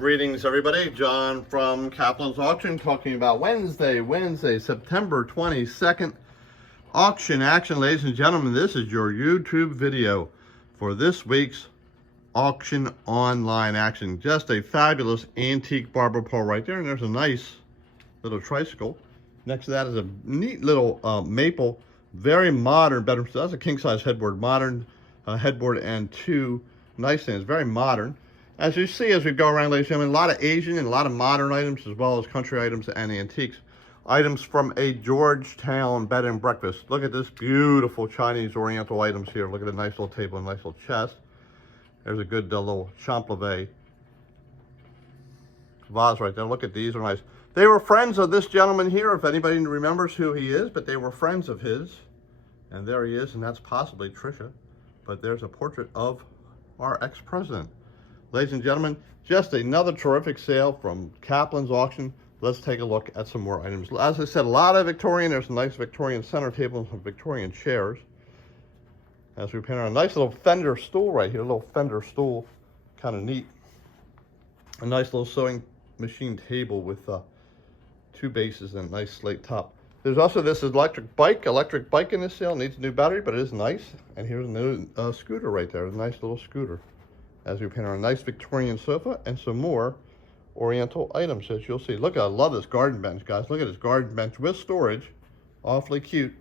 Greetings everybody, John from Kaplan's Auction talking about Wednesday, September 22nd. Auction action, ladies and gentlemen. This is your YouTube video for this week's auction online action. Just a fabulous antique barber pole right there, and there's a nice little tricycle. Next to that is a neat little maple, very modern bedroom. So that's a king-size headboard, modern headboard, and two nice things, very modern. As you see as we go around, ladies and gentlemen, a lot of Asian and a lot of modern items, as well as country items and antiques. Items from a Georgetown bed and breakfast. Look at this beautiful Chinese Oriental items here. Look at a nice little table and nice little chest. There's a good little Champlavet vase right there. Look at these, are nice. They were friends of this gentleman here, if anybody remembers who he is, but they were friends of his. And there he is, and that's possibly Trisha. But there's a portrait of our ex-president. Ladies and gentlemen, just another terrific sale from Kaplan's Auction. Let's take a look at some more items. As I said, a lot of Victorian. There's a nice Victorian center table and some Victorian chairs. As we paint on a nice little fender stool right here, a little fender stool, kind of neat. A nice little sewing machine table with two bases and a nice slate top. There's also this electric bike in this sale. Needs a new battery, but it is nice. And here's a new scooter right there, a nice little scooter. As we paint on a nice Victorian sofa and some more Oriental items, as you'll see. Look, I love this garden bench, guys. Look at this garden bench with storage. Awfully cute.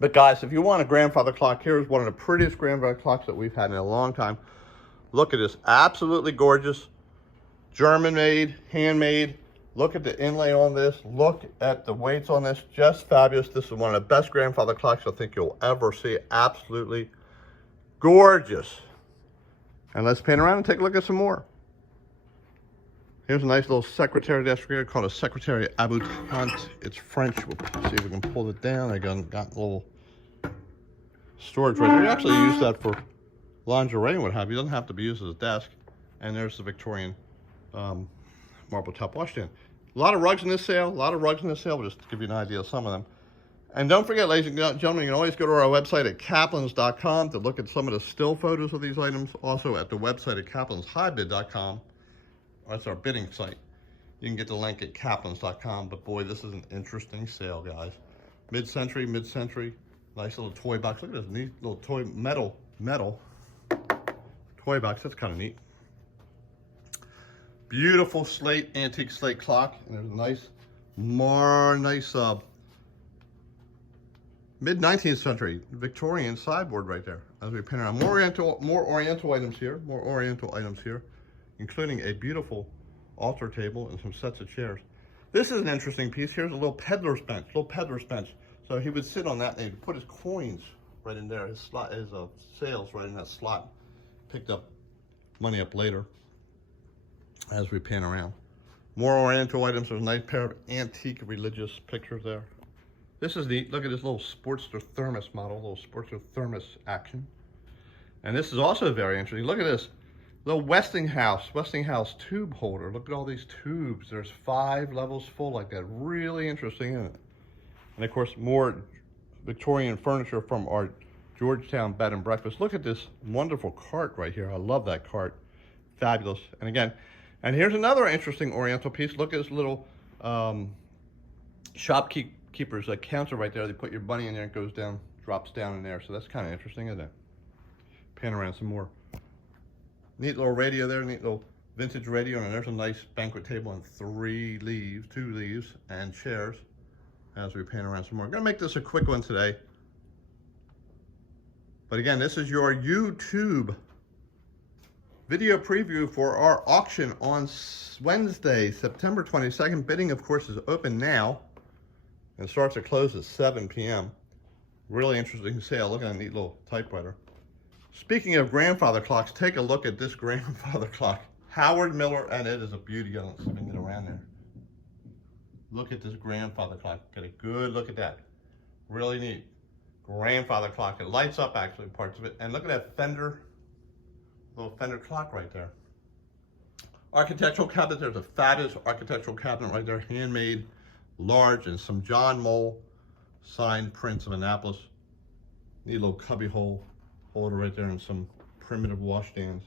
But guys, if you want a grandfather clock, here's one of the prettiest grandfather clocks that we've had in a long time. Look at this, absolutely gorgeous. German-made, handmade. Look at the inlay on this. Look at the weights on this, just fabulous. This is one of the best grandfather clocks I think you'll ever see. Absolutely gorgeous. And let's pan around and take a look at some more. Here's a nice little secretary desk here called a Secretary Abutante. It's French. We'll see if we can pull it down. I got a little storage right there. You actually use that for lingerie and what have you. It doesn't have to be used as a desk. And there's the Victorian marble top washstand. A lot of rugs in this sale. We'll just give you an idea of some of them. And don't forget, ladies and gentlemen, you can always go to our website at kaplans.com to look at some of the still photos of these items. Also at the website at kaplanshighbid.com. That's our bidding site. You can get the link at kaplans.com. But boy, this is an interesting sale, guys. Mid-century. Nice little toy box. Look at this neat little toy metal toy box. That's kind of neat. Beautiful slate, antique slate clock. And there's a nice, mid-19th century Victorian sideboard right there. As we pin around, more Oriental items here, including a beautiful altar table and some sets of chairs. This is an interesting piece. Here's a little peddler's bench, So he would sit on that and he'd put his coins right in there, his sales right in that slot. Picked up money up later as we pan around. More Oriental items. There's a nice pair of antique religious pictures there. This is neat. Look at this little Sportster thermos model, little Sportster thermos action. And this is also very interesting. Look at this little Westinghouse tube holder. Look at all these tubes. There's 5 levels full like that. Really interesting, isn't it? And of course, more Victorian furniture from our Georgetown bed and breakfast. Look at this wonderful cart right here. I love that cart. Fabulous. And again, and here's another interesting Oriental piece. Look at this little shopkeeper's counter right there. They put your money in there, it goes down, drops down in there. So that's kind of interesting, isn't it? Pan around some more. Neat little radio there, neat little vintage radio, and there's a nice banquet table and 2 leaves, and chairs as we pan around some more. I'm gonna make this a quick one today. But again, this is your YouTube video preview for our auction on Wednesday, September 22nd. Bidding, of course, is open now. It starts at close at 7 p.m. Really interesting sale. Look at that neat little typewriter. Speaking of grandfather clocks, take a look at this grandfather clock. Howard Miller, and it is a beauty. Let's see if we can get around there. Look at this grandfather clock. Get a good look at that. Really neat. Grandfather clock. It lights up, actually, parts of it. And look at that fender, little fender clock right there. Architectural cabinet. There's a fabulous architectural cabinet right there. Handmade, large, and some John Mole signed prints of Annapolis. Neat little cubby hole holder right there and some primitive washstands.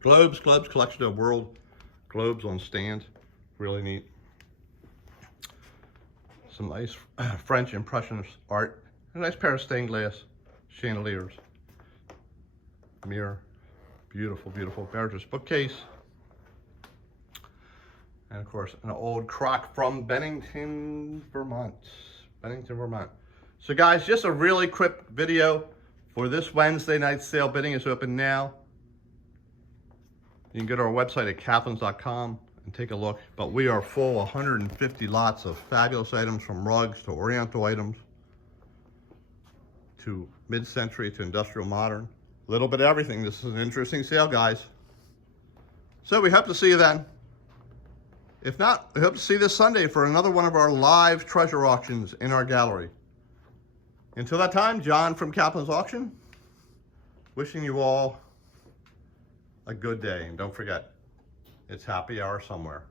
Globes, collection of world globes on stand. Really neat. Some nice French Impressionist art. A nice pair of stained glass chandeliers. Mirror. Beautiful, beautiful. Berger's bookcase. And of course, an old crock from Bennington, Vermont. Bennington, Vermont. So guys, just a really quick video for this Wednesday night sale. Bidding is open now. You can go to our website at kaplan's.com and take a look. But we are full 150 lots of fabulous items, from rugs to oriental items to mid-century to industrial modern. A little bit of everything. This is an interesting sale, guys. So we hope to see you then. If not, we hope to see you this Sunday for another one of our live treasure auctions in our gallery. Until that time, John from Kaplan's Auction, wishing you all a good day. And don't forget, it's happy hour somewhere.